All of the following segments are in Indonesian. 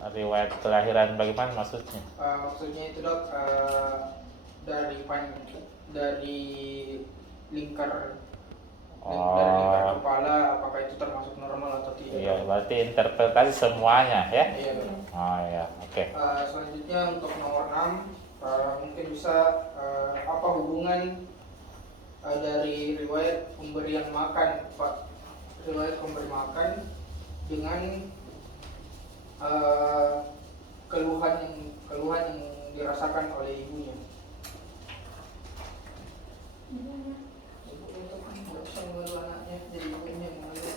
riwayat kelahiran bagaimana maksudnya? Maksudnya itu dok, dari lingkar dari lingkar kepala, apakah itu termasuk normal atau tidak? Iya, berarti interpretasi semuanya ya? Iya dok. Oh ya, oke. Selanjutnya untuk nomor 6, mungkin bisa apa hubungan dari riwayat pemberian makan Pak, riwayat pemberi makan dengan keluhan yang dirasakan oleh ibunya. Ibunya itu kan nggak bisa mengeluh anaknya, jadi ibunya yang mengeluh.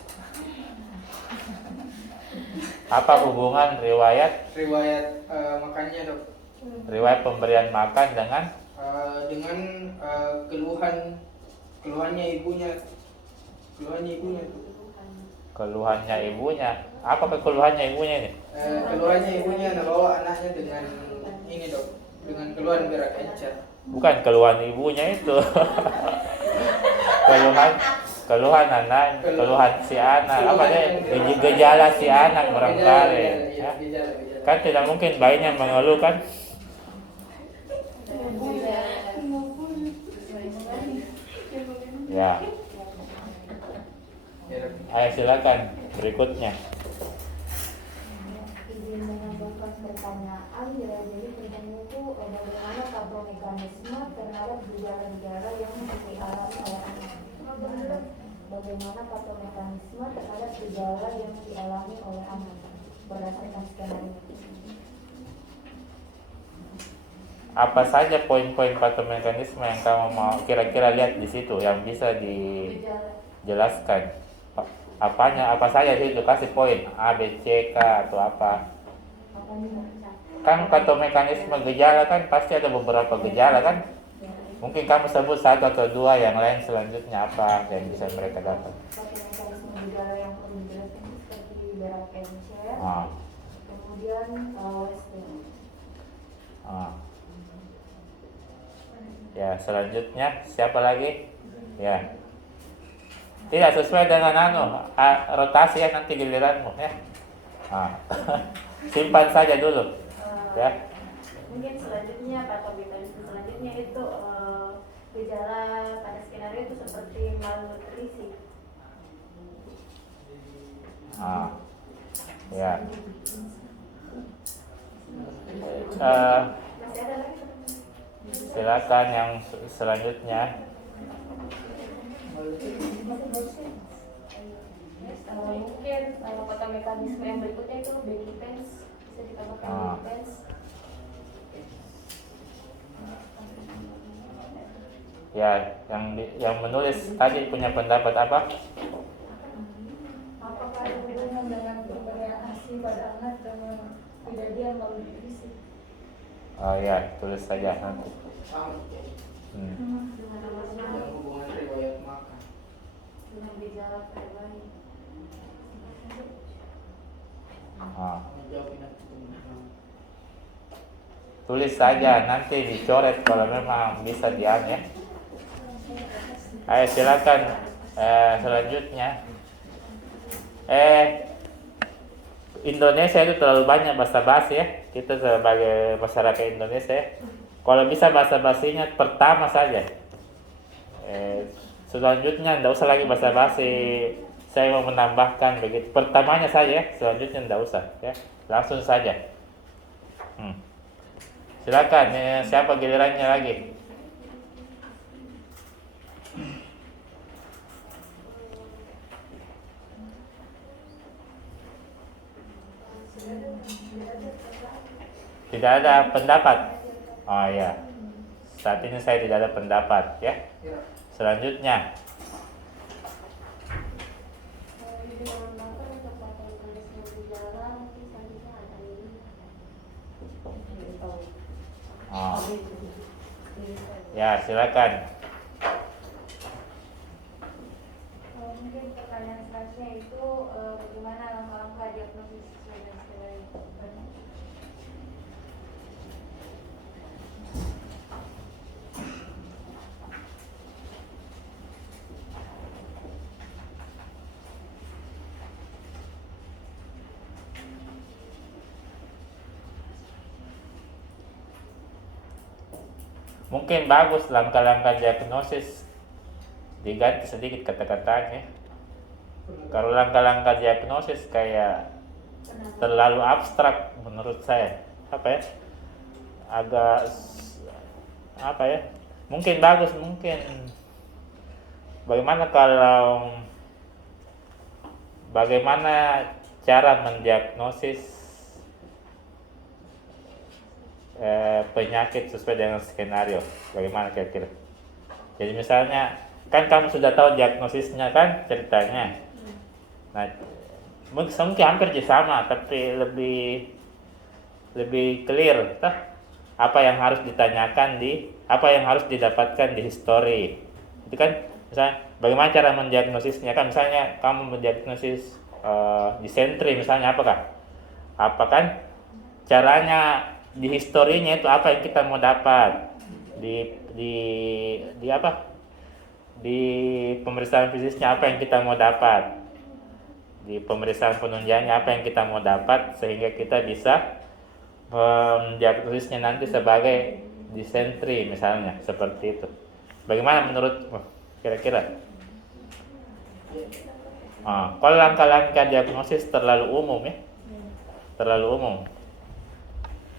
Apa hubungan riwayat Makannya dok? riwayat pemberian makan dengan keluhannya ibunya. keluhannya ibunya? Apa keluhannya ibunya ini? Keluhannya ibunya bawa anaknya dengan ini dok, dengan keluhan berak encer. Bukan keluhan ibunya itu. keluhan anak, keluhan si anak. Apa deh? Gejala si anak barangkali. Ya? Kan tidak mungkin bayinya mengeluh kan? Ya. Ayo silakan berikutnya. Izin menambahkan pertanyaan, jadi pertanyaan itu bagaimana patologis terhadap gejala-gejala yang dialami oleh anak. Bagaimana patologis terhadap gejala yang dialami oleh anak berdasarkan skenario. Apa saja poin-poin patomekanisme yang kamu mau kira-kira lihat di situ yang bisa dijelaskan? Apanya? Apa saja sih itu? Kasih poin A, B, C, K atau apa? Kan patomekanisme gejala kan pasti ada beberapa gejala kan? Mungkin kamu sebut satu atau dua, yang lain selanjutnya apa yang bisa mereka dapat? Patomekanisme gejala yang perlu dijelaskan seperti berak encer, kemudian Western. Ya, selanjutnya siapa lagi? Ya. Tidak sesuai dengan rotasi ya, nanti giliranmu ya. Simpan saja dulu. Ya. Mungkin selanjutnya patomekanisme selanjutnya itu gejala pada skenario itu seperti malnutrisi. Ya. Masih ada lagi? Silakan yang selanjutnya. Mungkin patomekanisme yang berikutnya itu baby pants, bisa ditambahkan baby pants. Ya, yang menulis tadi punya pendapat apa? Apakah ada hubungan dengan pemberian ASI pada anak dengan kejadian malnutrisi? Oh ya, tulis saja nanti. Dengan hubungan riwayat makan Dengan gejala pada bayi. Tulis saja, nanti dicoret kalau memang bisa ya. Ayo silakan selanjutnya. Indonesia itu terlalu banyak basa-basi ya. Kita sebagai masyarakat Indonesia ya. Kalau bisa basa-basinya pertama saja. Selanjutnya tidak usah lagi basa-basi. Saya mau menambahkan begitu. Pertamanya saja ya, selanjutnya tidak usah ya. Langsung saja. Silakan, siapa gilirannya lagi? Tidak ada pendapat? Oh ya, saat ini saya tidak ada pendapat ya. Selanjutnya. Ya, silakan. Mungkin pertanyaan selanjutnya itu bagaimana langkah-langkah diagnosis sesuai dengan skenario. Mungkin bagus langkah-langkah diagnosis diganti sedikit kata-katanya. Kalau langkah-langkah diagnosis kayak terlalu abstrak menurut saya. Apa ya? Agak apa ya? Mungkin bagus, mungkin bagaimana cara mendiagnosis penyakit sesuai dengan skenario? Bagaimana kira-kira? Jadi misalnya kan kamu sudah tahu diagnosisnya kan ceritanya. Nah, mungkin hampir sama, tapi lebih clear, apa yang harus ditanyakan apa yang harus didapatkan di history. Itu kan, misalnya bagaimana cara mendiagnosisnya kan, misalnya kamu mendiagnosis dysentery misalnya, apa kan caranya di historinya itu apa yang kita mau dapat di pemeriksaan fisiknya, apa yang kita mau dapat di pemeriksaan penunjangnya, apa yang kita mau dapat sehingga kita bisa mendiagnosisnya nanti sebagai dysentery misalnya, seperti itu. Bagaimana menurut kira-kira? Kalau langkah-langkah diagnosis terlalu umum ya, terlalu umum.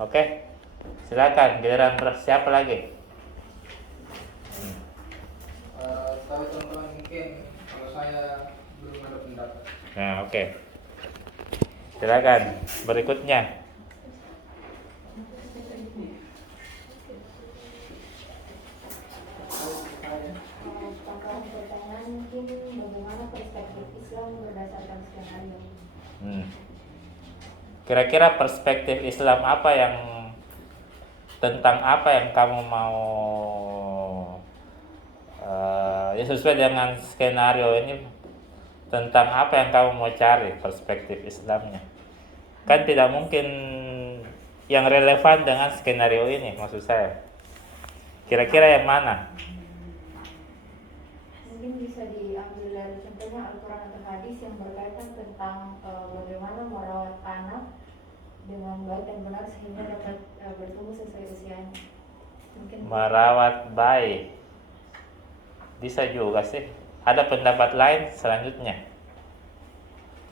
Oke, silakan giliran siapa lagi? Tahu teman-teman, mungkin kalau saya belum ada pendapat. Nah, oke. Silakan berikutnya. Pertanyaan mungkin bagaimana perspektif Islam berdasarkan skenario. Kira-kira perspektif Islam apa tentang apa yang kamu mau ya sesuai dengan skenario ini, tentang apa yang kamu mau cari perspektif Islamnya. Kan tidak mungkin yang relevan dengan skenario ini, maksud saya. Kira-kira yang mana? Mungkin bisa diambil dari contohnya Al-Quran atau hadis yang berkaitan tentang bagaimana merawat anak dengan baik dan benar sehingga dapat bertumbuh sesuai usianya. Mungkin Merawat baik. Bisa juga sih. Ada pendapat lain selanjutnya.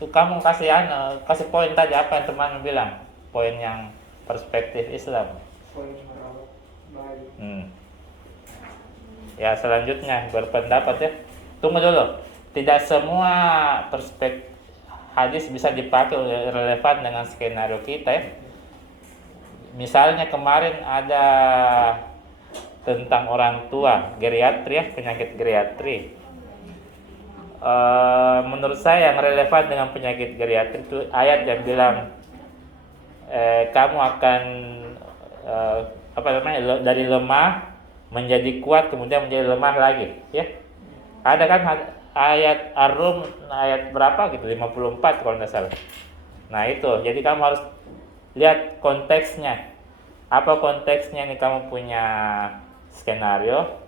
Tuh kamu kasih poin tadi, apa yang teman bilang? Poin yang perspektif Islam. Poin merawat baik. Ya, selanjutnya berpendapat ya. Tunggu dulu. Tidak semua perspektif hadis bisa dipakai relevan dengan skenario kita ya. Misalnya kemarin ada tentang orang tua, geriatri ya, penyakit geriatri. Menurut saya yang relevan dengan penyakit geriatri itu ayat yang bilang kamu akan dari lemah menjadi kuat, kemudian menjadi lemah lagi ya. Ada kan ayat Ar-Rum ayat berapa gitu, 54 kalau tidak salah. Nah itu, jadi kamu harus lihat konteksnya. Apa konteksnya nih, kamu punya skenario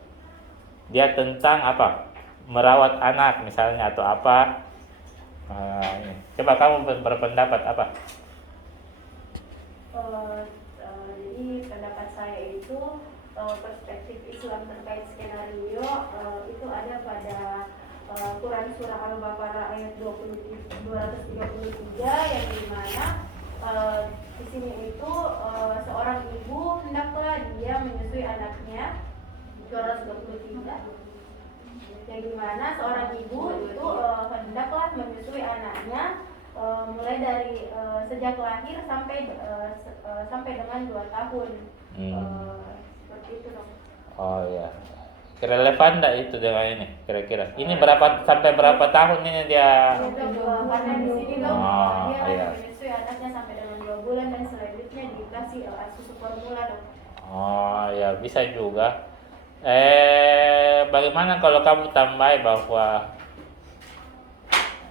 dia tentang apa, merawat anak misalnya atau apa. Coba kamu berpendapat apa? Jadi pendapat saya itu perspektif Islam terkait skenario itu ada pada Quran surah Al-Baqarah ayat 233 yang dimana di sini itu seorang ibu hendaklah dia menyusui anaknya, 223, yang dimana seorang ibu itu hendaklah menyusui anaknya mulai dari sejak lahir sampai dengan 2 tahun. Seperti itu dong. Oh ya, relevan enggak itu dengan ini kira-kira? Ini sampai berapa tahun ini dia? Karena di sini dong dia iya. menyusui anaknya sampai dengan 2 bulan dan selanjutnya dikasih susu formula dong. Oh ya, bisa juga. Bagaimana kalau kamu tambah bahwa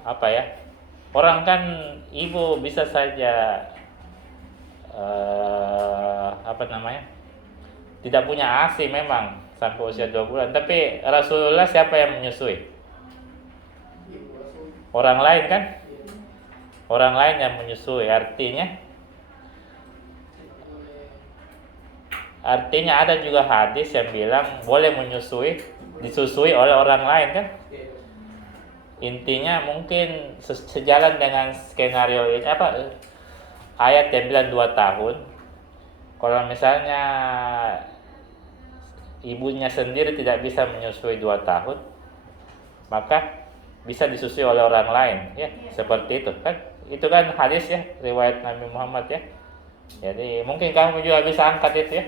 apa ya? Orang kan ibu bisa saja tidak punya ASI memang sampai usia 2 bulan, tapi Rasulullah siapa yang menyusui? Orang lain kan? Orang lain yang menyusui, artinya artinya ada juga hadis yang bilang boleh disusui oleh orang lain kan. Intinya mungkin sejalan dengan skenario ini ayat yang bilang 2 tahun. Kalau misalnya ibunya sendiri tidak bisa menyusui 2 tahun, maka bisa disusui oleh orang lain ya, seperti itu kan. Itu kan hadis ya, riwayat Nabi Muhammad ya. Jadi mungkin kamu juga bisa angkat itu ya.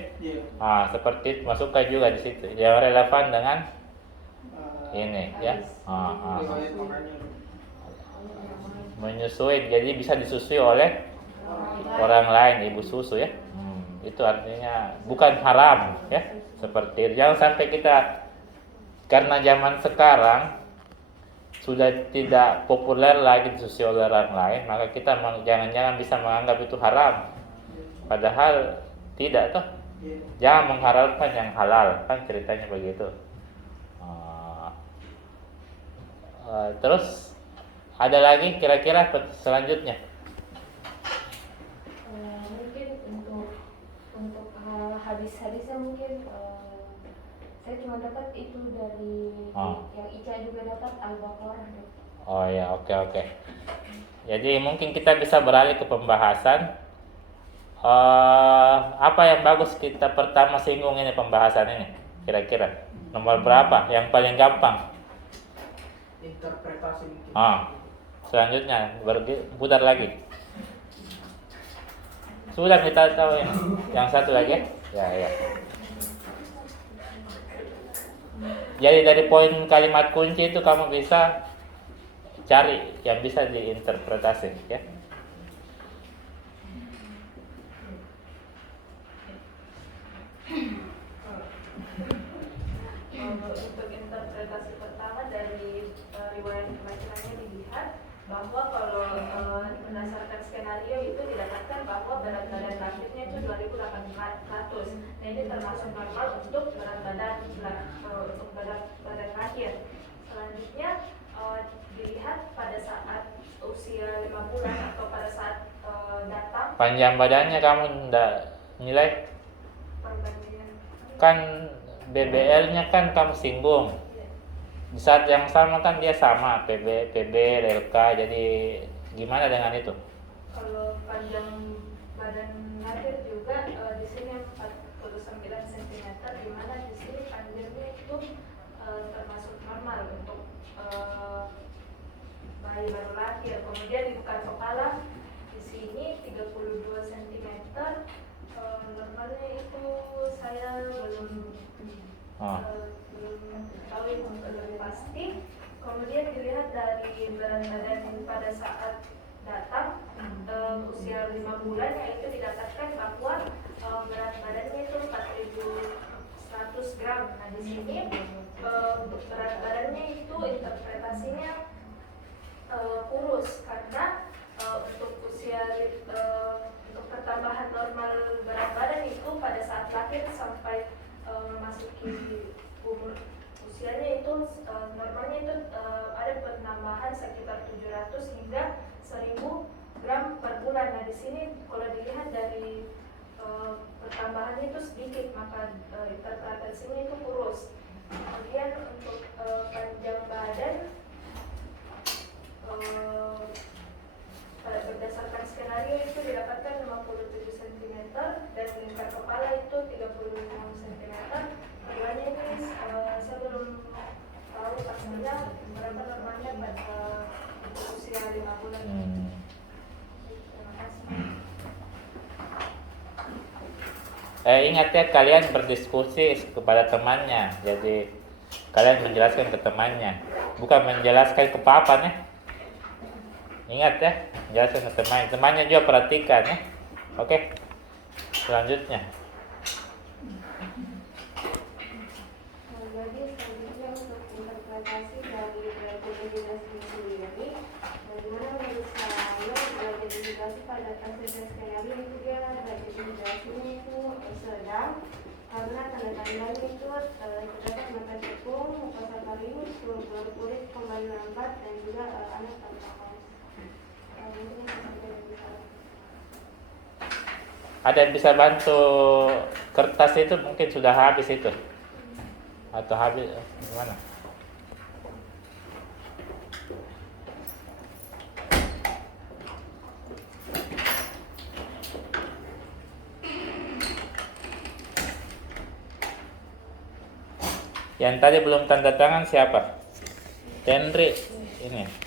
Nah, seperti itu, masukkan juga di situ yang relevan dengan ini ya. Menyusui, jadi bisa disusui oleh orang lain, ibu susu ya. Itu artinya bukan haram ya, seperti itu. Jangan sampai kita, karena zaman sekarang sudah tidak populer lagi disusui oleh orang lain, maka kita jangan-jangan bisa menganggap itu haram, padahal tidak toh. Jangan mengharapkan yang halal, kan ceritanya begitu. Terus ada lagi kira-kira selanjutnya? Mungkin untuk hadis-hadisnya mungkin saya cuma dapat itu dari yang Ica juga dapat Al-Baqarah. Oh ya, oke. Jadi mungkin kita bisa beralih ke pembahasan. Apa yang bagus kita pertama singgung ini pembahasan ini? Kira-kira nomor berapa? Yang paling gampang? Interpretasi mungkin. Selanjutnya putar lagi. Sudah kita tahu ya. Yang satu lagi ya. Jadi dari poin kalimat kunci itu kamu bisa cari yang bisa diinterpretasi ya. Untuk interpretasi pertama dari riwayat kemacetannya dilihat bahwa kalau berdasarkan skenario itu didapatkan bahwa berat badan lahirnya itu 2.800. Nah, ini termasuk normal untuk berat badan lahir. Selanjutnya dilihat pada saat usia 5 bulan atau pada saat datang. Panjang badannya kamu ndak nilai? Perbandingan Kan BBL-nya kan kamu singgung. Di saat yang sama kan dia sama PB, LK, jadi gimana dengan itu? Kalau panjang badan lahir juga di sini 49 cm, di mana di sini panjangnya itu termasuk normal untuk bayi baru lahir. Kemudian di bukan kepala di sini 32 cm, normalnya itu saya belum tahu untuk lebih pasti. Kemudian dilihat dari berat badan pada saat datang usia 5 bulan, yaitu didapatkan bahwa berat badannya itu 4.100 gram. Nah, di sini untuk berat badannya itu interpretasinya kurus, karena untuk untuk pertambahan normal berat badan itu pada saat lahir sampai memasuki umur usianya itu normalnya itu ada penambahan sekitar 700 hingga 1000 gram per bulan. Nah, di sini kalau dilihat dari pertambahannya itu sedikit, maka interpretasinya itu kurus. Kemudian untuk panjang badan berdasarkan skenario itu didapatkan 57 cm dan lingkar kepala itu 36 cm. Keduanya ini saya belum tahu pastinya berapa normalnya pada usia 5 bulan. Terima kasih. Ingat ya, kalian berdiskusi kepada temannya. Jadi kalian menjelaskan ke temannya, bukan menjelaskan ke papan ya. Ingat ya, jelaskan ke temannya juga perhatikan ya. Oke. Selanjutnya. Jadi selanjutnya untuk interpretasi dari relativitas sendiri, bagaimana menurut saya relativitas pada kasus skenario itu dia relativitasnya itu sedang, karena tanda-tandanya itu terdapat mata cekung, muka sakarius, kulit kembali lambat, dan juga anak tanpa haus. Mungkin seperti yang bisa. Ada yang bisa bantu kertas itu mungkin sudah habis itu atau habis gimana? Yang tadi belum tanda tangan siapa? Tenri ini.